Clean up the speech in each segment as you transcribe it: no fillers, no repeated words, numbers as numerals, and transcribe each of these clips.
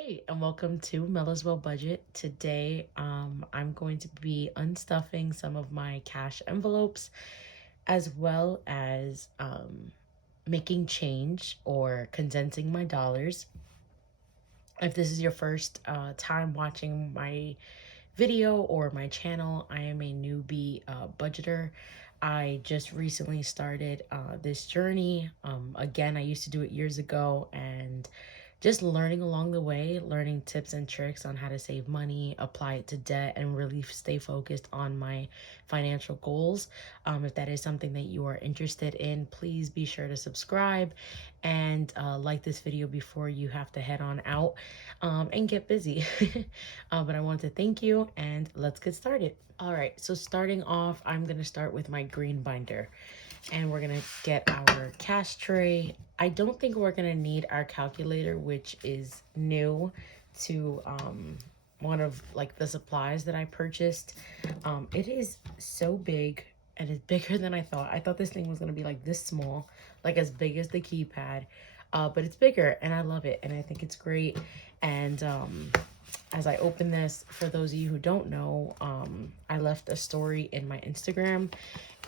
Hey, and welcome to Mella's Well Budget. Today, I'm going to be unstuffing some of my cash envelopes as well as making change or condensing my dollars. If this is your first time watching my video or my channel, I am a newbie budgeter. I just recently started this journey. Again, I used to do it years ago and just learning along the way, learning tips and tricks on how to save money, apply it to debt, and really stay focused on my financial goals. If that is something that you are interested in, please be sure to subscribe and like this video before you have to head on out and get busy. But I want to thank you and let's get started. All right, so starting off, I'm going to start with my green binder and we're gonna get our cash tray. I don't think we're gonna need our calculator, which is new to one of like the supplies that I purchased. It is so big and it's bigger than I thought. I thought this thing was gonna be like this small, like as big as the keypad, but it's bigger and I love it and I think it's great. And as I open this, for those of you who don't know, I left a story in my Instagram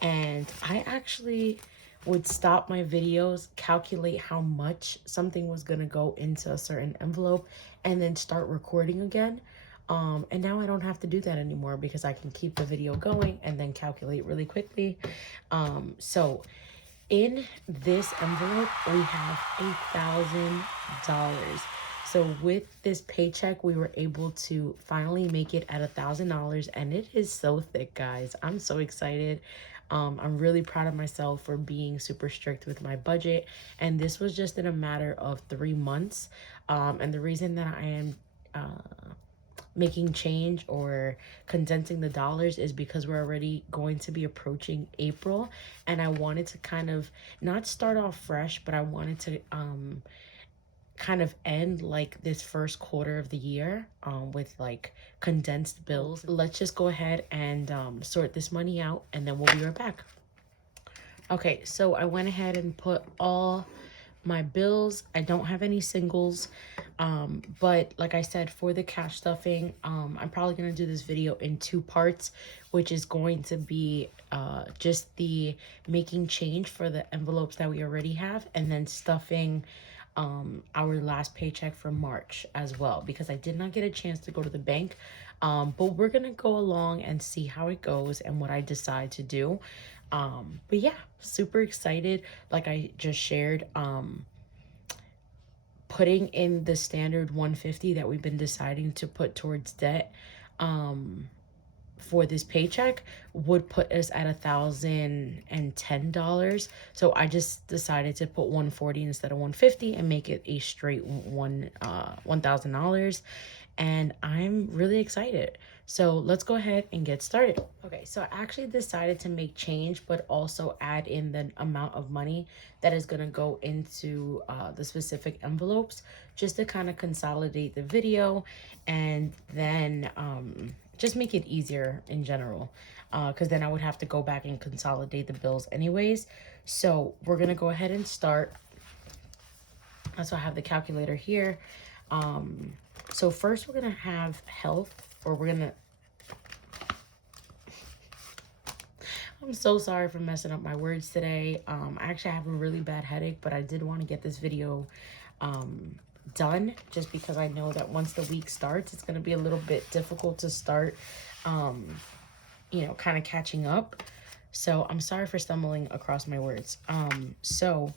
and I actually would stop my videos, calculate how much something was going to go into a certain envelope, and then start recording again. And now I don't have to do that anymore because I can keep the video going and then calculate really quickly. So in this envelope, we have $1,000. So with this paycheck, we were able to finally make it at $1,000, and it is so thick, guys. I'm so excited. I'm really proud of myself for being super strict with my budget, and this was just in a matter of 3 months. And the reason that I am making change or condensing the dollars is because we're already going to be approaching April, and I wanted to kind of not start off fresh, but I wanted to kind of end like this first quarter of the year with like condensed bills. Let's just go ahead and sort this money out and then we'll be right back. Okay, so I went ahead and put all my bills. I don't have any singles, but like I said, for the cash stuffing, I'm probably gonna do this video in 2 parts, which is going to be just the making change for the envelopes that we already have, and then stuffing our last paycheck for March as well, because I did not get a chance to go to the bank. But we're gonna go along and see how it goes and what I decide to do. But yeah, super excited. Like I just shared, putting in the standard 150 that we've been deciding to put towards debt for this paycheck would put us at $1,010. So I just decided to put 140 instead of 150 and make it a straight $1,000. And I'm really excited. So let's go ahead and get started. Okay, so I actually decided to make change, but also add in the amount of money that is going to go into the specific envelopes, just to kind of consolidate the video and then just make it easier in general, because then I would have to go back and consolidate the bills anyways. So we're going to go ahead and start. So I have the calculator here. So first we're going to have health, or we're going to, I'm so sorry for messing up my words today. I actually have a really bad headache, but I did want to get this video done, just because I know that once the week starts, it's going to be a little bit difficult to start, you know, kind of catching up. So I'm sorry for stumbling across my words. So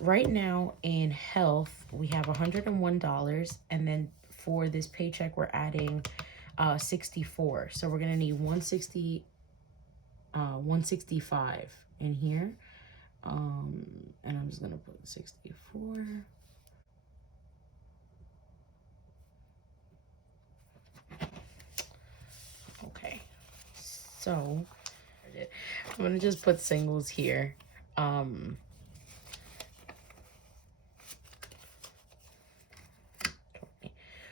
right now in health, we have $101, and then for this paycheck, we're adding 64. So we're gonna need 165 in here. And I'm just gonna put 64. Okay, so I'm gonna just put singles here.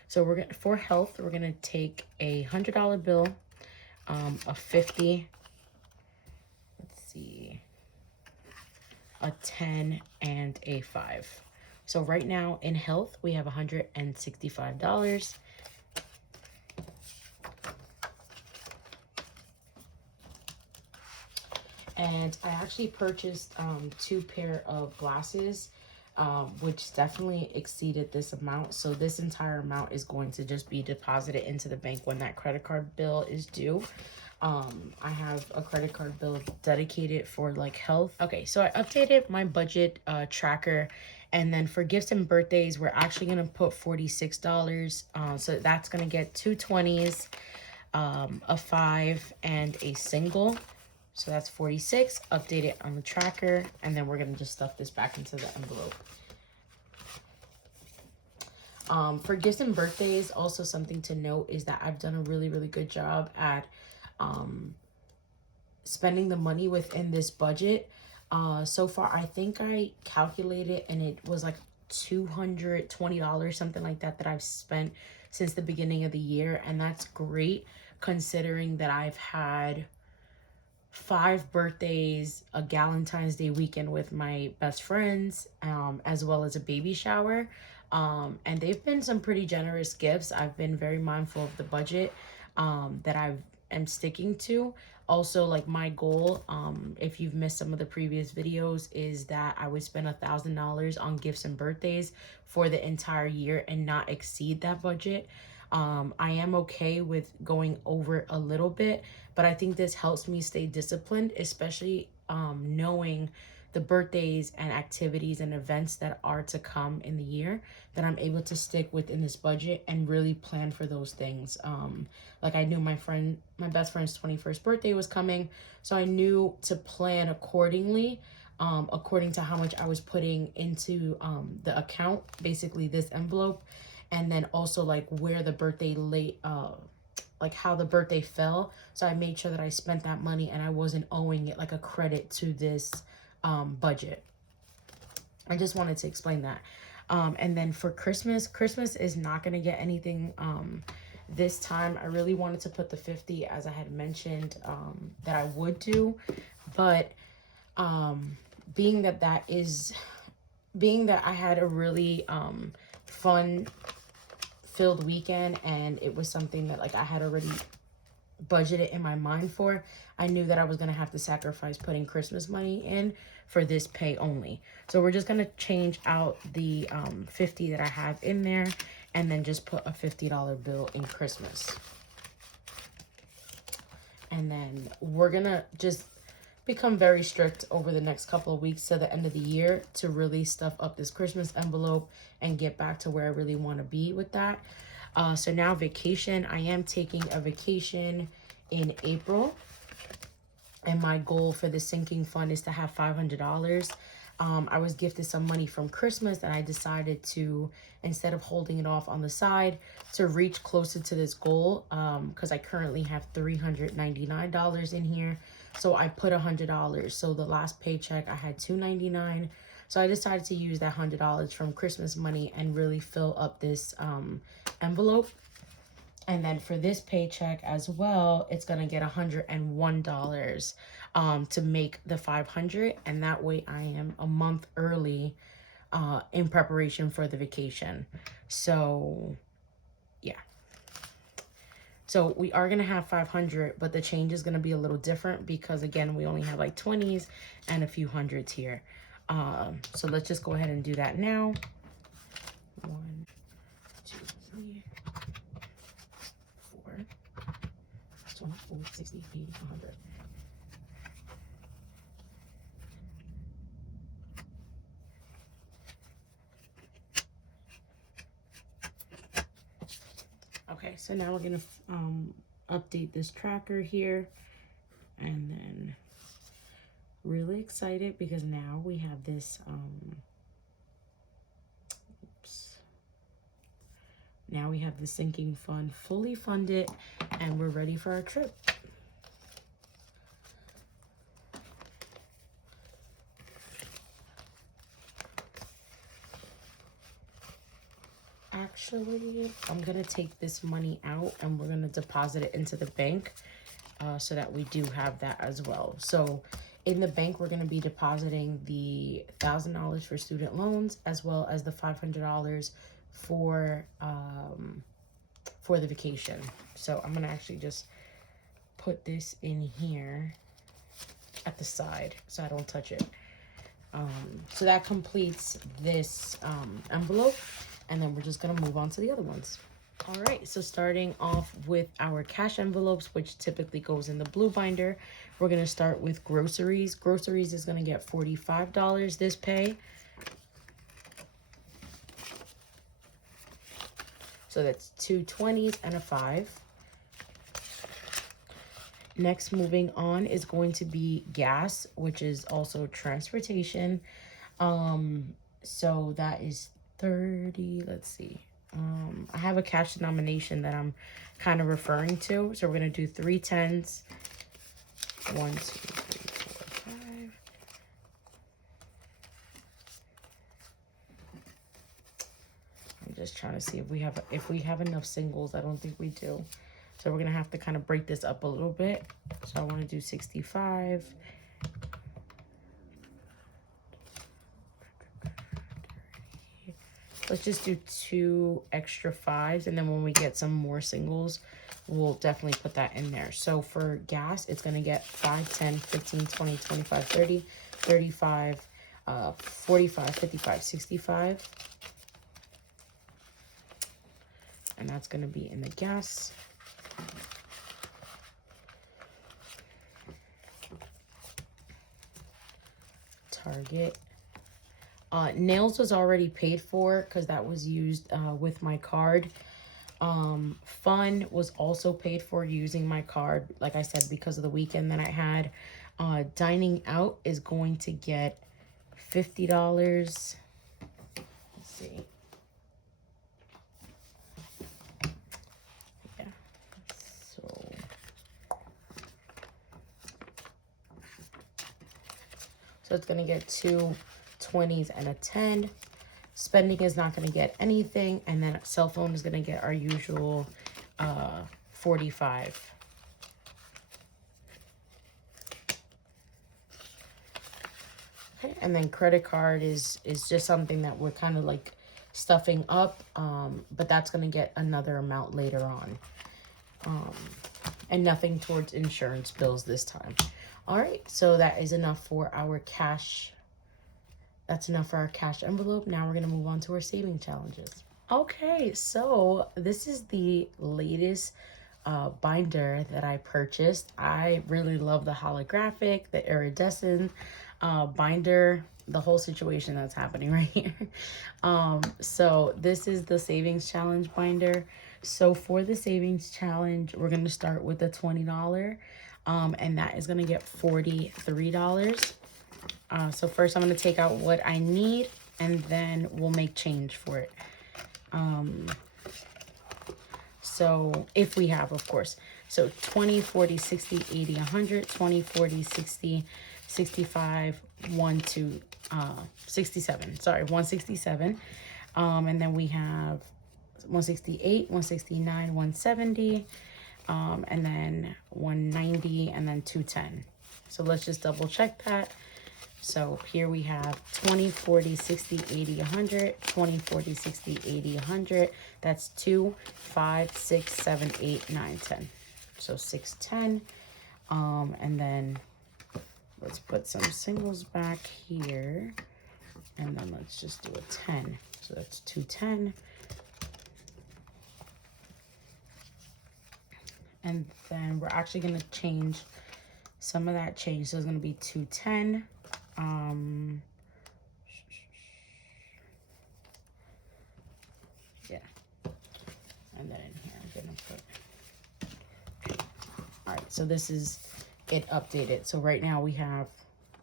So we're gonna, for health, we're gonna take a $100 bill, a 50, let's see, a 10, and a 5. So right now in health, we have $165. And I actually purchased 2 pair of glasses, which definitely exceeded this amount. So this entire amount is going to just be deposited into the bank when that credit card bill is due. I have a credit card bill dedicated for like health. Okay, so I updated my budget tracker, and then for gifts and birthdays, we're actually gonna put $46. So that's gonna get 2 20s, a 5, and a single. So that's 46. Update it on the tracker, and then we're gonna just stuff this back into the envelope. For gifts and birthdays, also something to note is that I've done a really, really good job at spending the money within this budget. So far, I think I calculated and it was like $220, something like that, that I've spent since the beginning of the year. And that's great considering that I've had 5 birthdays, a Valentine's Day weekend with my best friends, as well as a baby shower. And they've been some pretty generous gifts. I've been very mindful of the budget that I am sticking to. Also, like my goal, if you've missed some of the previous videos, is that I would spend $1,000 on gifts and birthdays for the entire year and not exceed that budget. I am okay with going over a little bit, but I think this helps me stay disciplined, especially knowing the birthdays and activities and events that are to come in the year, that I'm able to stick within this budget and really plan for those things. Like I knew my best friend's 21st birthday was coming, so I knew to plan accordingly, according to how much I was putting into the account, basically this envelope, and then also like where the birthday like how the birthday fell. So I made sure that I spent that money and I wasn't owing it like a credit to this budget. I just wanted to explain that. And then for Christmas is not going to get anything this time. I really wanted to put the 50 as I had mentioned that I would do, but being that I had a really fun filled weekend, and it was something that like I had already budgeted in my mind for, I knew that I was going to have to sacrifice putting Christmas money in for this pay only. So we're just going to change out the 50 that I have in there and then just put a $50 bill in Christmas. And then we're going to just become very strict over the next couple of weeks to the end of the year to really stuff up this Christmas envelope and get back to where I really want to be with that. So now vacation, I am taking a vacation in April, and my goal for the sinking fund is to have $500. I was gifted some money from Christmas, and I decided to, instead of holding it off on the side, to reach closer to this goal, because I currently have $399 in here. So I put $100. So the last paycheck I had $299. So I decided to use that $100 from Christmas money and really fill up this envelope. And then for this paycheck as well, it's going to get $101 to make the $500. And that way I am a month early in preparation for the vacation. So, yeah. So we are going to have 500, but the change is going to be a little different because, again, we only have like 20s and a few hundreds here. So let's just go ahead and do that now. 1, 2, 3, 4, 24, 60, 80, 100. Okay, so now we're gonna update this tracker here, and then really excited because now we have this now we have the sinking fund fully funded, and we're ready for our trip. Actually, I'm gonna take this money out and we're gonna deposit it into the bank so that we do have that as well. So In the bank, we're going to be depositing the $1,000 for student loans, as well as the $500 for the vacation. So I'm going to actually just put this in here at the side so I don't touch it. So that completes this envelope, and then we're just going to move on to the other ones. All right, so starting off with our cash envelopes, which typically goes in the blue binder, we're going to start with groceries. Groceries is going to get $45 this pay. So that's 2 20s and a 5. Next, moving on is going to be gas, which is also transportation. So that is 30, let's see. I have a cash denomination that I'm kind of referring to. So we're going to do 3 10s. 1, 2, 3, 4, 5. I'm just trying to see if we have enough singles. I don't think we do. So we're going to have to kind of break this up a little bit. So I want to do 65. Let's just do 2 extra 5s. And then when we get some more singles, we'll definitely put that in there. So for gas, it's going to get 5, 10, 15, 20, 25, 30, 35, 45, 55, 65. And that's going to be in the gas. Target. Nails was already paid for because that was used with my card. Fun was also paid for using my card, like I said, because of the weekend that I had. Dining out is going to get $50. Let's see. Yeah. So it's going to get 2 20s and a 10. Spending is not going to get anything. And then cell phone is going to get our usual 45. Okay, and then credit card is just something that we're kind of like stuffing up. But that's going to get another amount later on. And nothing towards insurance bills this time. All right, so that is enough for our cash. That's enough for our cash envelope. Now we're going to move on to our saving challenges. Okay, so this is the latest binder that I purchased. I really love the holographic, the iridescent binder, the whole situation that's happening right here. So this is the savings challenge binder. So for the savings challenge, we're going to start with the $20. And that is going to get $43. So first I'm going to take out what I need, and then we'll make change for it. So if we have, of course. So 20, 40, 60, 80, 100, 20, 40, 60, 65, 1, 2, 67. Sorry, 167. And then we have 168, 169, 170. And then 190, and then 210. So let's just double check that. So here we have 20, 40, 60, 80, 100, 20, 40, 60, 80, 100. That's 2, 5, 6, 7, 8, 9, 10. So 610. And then let's put some singles back here. And then let's just do a 10. So that's 210. And then we're actually going to change some of that change. So it's going to be 210. Yeah. And then in here, I'm going to put... All right, so this is it updated. So right now we have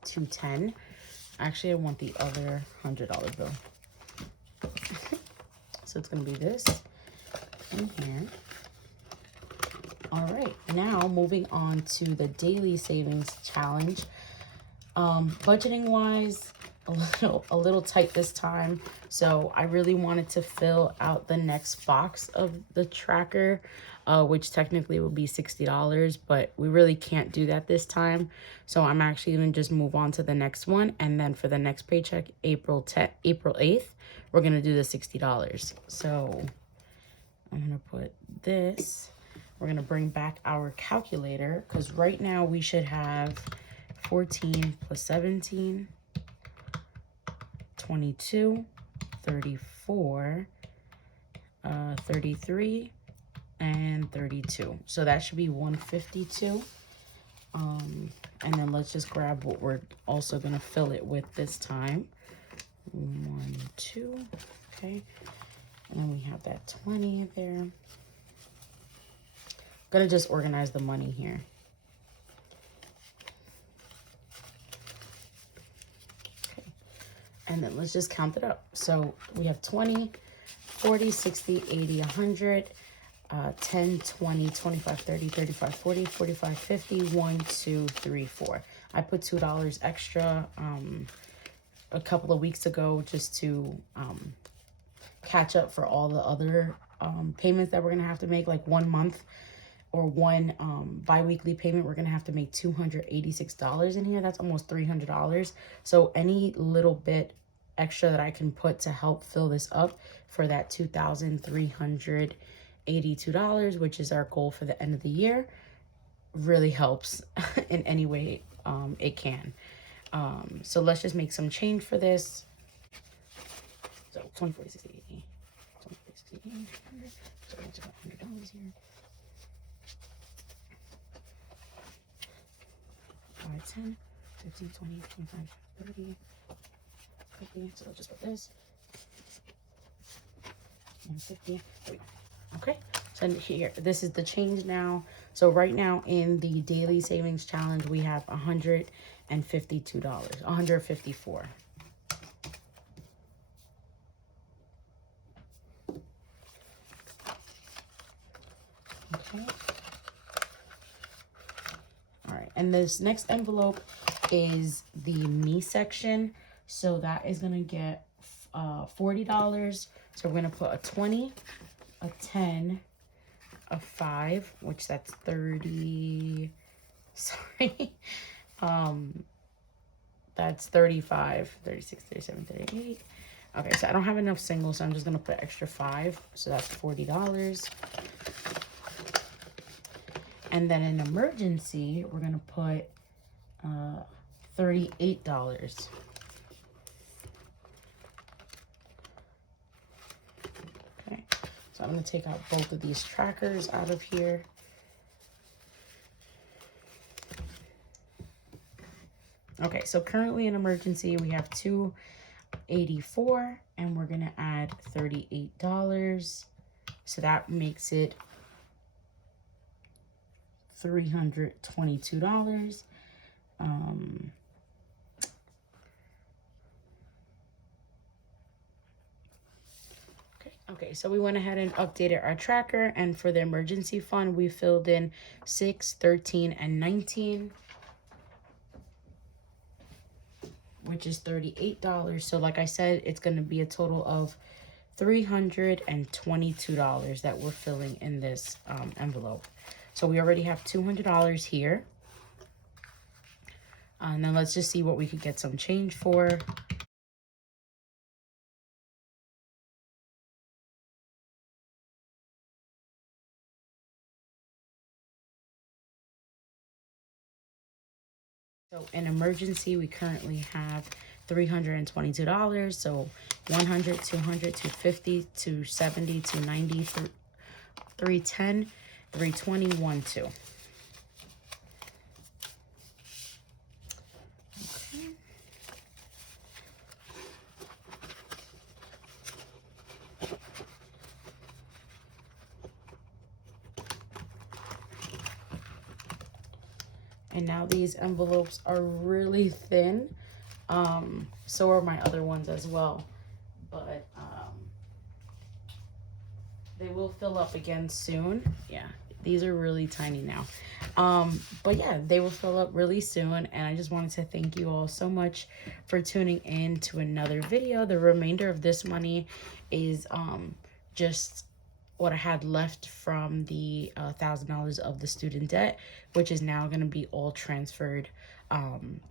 210. Actually, I want the other $100 bill. So it's going to be this in here. All right, now moving on to the daily savings challenge. Budgeting wise, a little tight this time, so I really wanted to fill out the next box of the tracker, which technically would be $60, but we really can't do that this time. So I'm actually gonna just move on to the next one, and then for the next paycheck, April 8th, we're gonna do the $60. So I'm gonna put this. We're gonna bring back our calculator, because right now we should have 14 plus 17. 22, 34, 33, and 32. So that should be 152. And then let's just grab what we're also gonna fill it with this time. 1, 2, okay. And then we have that 20 there. I'm gonna just organize the money here. And then let's just count it up. So we have 20, 40, 60, 80, 100, 10, 20, 25, 30, 35, 40, 45, 50, 1, 2, 3, 4. I put $2 extra a couple of weeks ago just to catch up for all the other payments that we're gonna have to make, like 1 month or one bi-weekly payment. We're gonna have to make $286 in here. That's almost $300. So any little bit extra that I can put to help fill this up for that $2,382, which is our goal for the end of the year, really helps in any way it can. So let's just make some change for this. So 20, 40, 60, 80, 20, 40, 60, 80, 100. So that's about $100 here. 5, 10, 15, 20, 25, 30, 50. So I'll just put this. And 50. There we go. Okay. So here, this is the change now. So right now in the daily savings challenge, we have $152, 154. Okay. All right. And this next envelope is the me section. So that is going to get $40. So we're going to put a 20, a 10, a 5, which that's 30. Sorry. That's 35, 36, 37, 38. Okay, so I don't have enough singles, so I'm just going to put extra 5. So that's $40. And then in emergency, we're going to put $38. Okay, so I'm going to take out both of these trackers out of here. Okay, so currently in emergency, we have $284, and we're going to add $38. So that makes it $322. Okay, so we went ahead and updated our tracker, and for the emergency fund, we filled in 6, 13, and 19. Which is $38. So like I said, it's going to be a total of $322 that we're filling in this envelope. So we already have $200 here. And then let's just see what we could get some change for. So in emergency, we currently have $322. So 100, 200, 250, 270, 290, 310, 320, 12. Okay. And now these envelopes are really thin. So are my other ones as well. But they will fill up again soon. Yeah, These are really tiny now. But yeah, they will fill up really soon. And I just wanted to thank you all so much for tuning in to another video. The remainder of this money is just what I had left from the $1,000 of the student debt, which is now going to be all transferred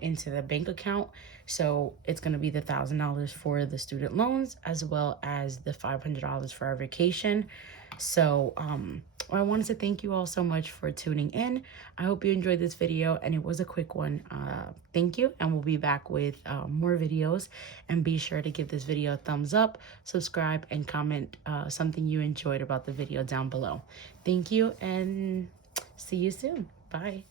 into the bank account. So it's going to be the $1,000 for the student loans as well as the $500 for our vacation. So I wanted to thank you all so much for tuning in. I hope you enjoyed this video, and it was a quick one. Thank you, and we'll be back with more videos. And be sure to give this video a thumbs up, subscribe, and comment something you enjoyed about the video down below. Thank you, and see you soon. Bye.